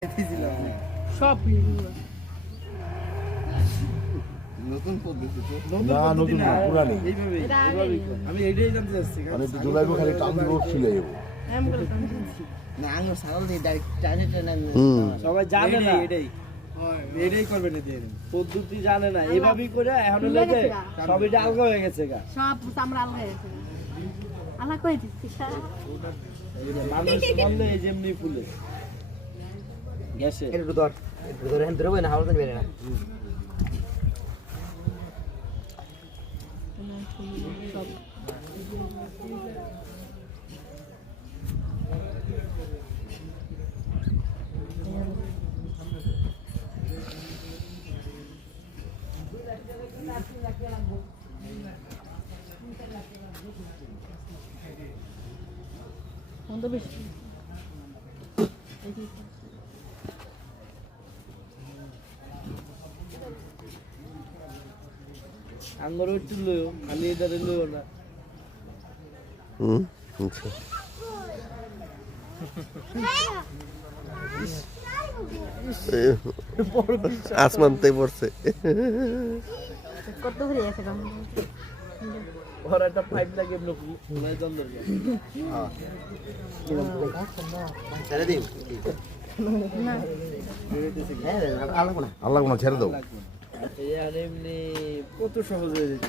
সব নতুন পদ্ধতি তো না নতুন না পুরানি আমি এইটাই জানতে চাচ্ছি মানে একটু জোলাইবো খালি টান দিব ছিলে যাবো না আঙুর ছাগল দিয়ে ডাইরেক্ট টানে টানে সবাই জানে না এটাই এটাই করবে না দিয়ে পদ্ধতি জানে না এভাবেই করে এখন লাগে সব এটা আলগা হয়ে গেছে গা সব চামড়া আলগা হয়ে গেছে আলা কই দিচ্ছি মানুষ বললে এই যেমনি ফুলে গ্যাসে একটু ধর হ্যাঁ ধরবে না হাওয়া বেরে না সব কোনটা বেশি আঙ্গুর উঠছিল খালি এটা লইও না আচ্ছা আসমানতে পড়ছে কত ঘুরে গেছে কম ওর একটা পাইপ লাগে এমনি ফুলে চন্দর ছেড়ে দিন না হ্যাঁ আল্লাহ কোনো ছেড়ে দাও আর এমনি কত সহজ হয়ে যেতে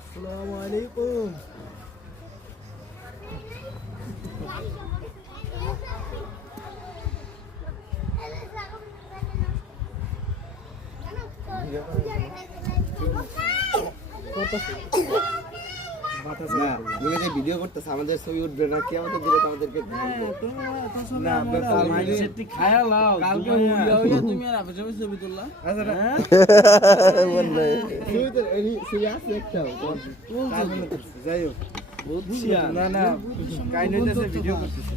আসসালামু আলাইকুম ভিডিও করতেছে আমাদের ছবি উঠবে না কি আমাদের দিলে আমাদেরকে না বেকার মাইন্ডসেটটি খায়া লাও কালকে হুইয়া হইয়া তুমি আর আবে ছবি তুললা ছবি তো ছবি আছে একটা যাই হোক বুঝছি না না কাইন্ড হইতেছে ভিডিও করতেছে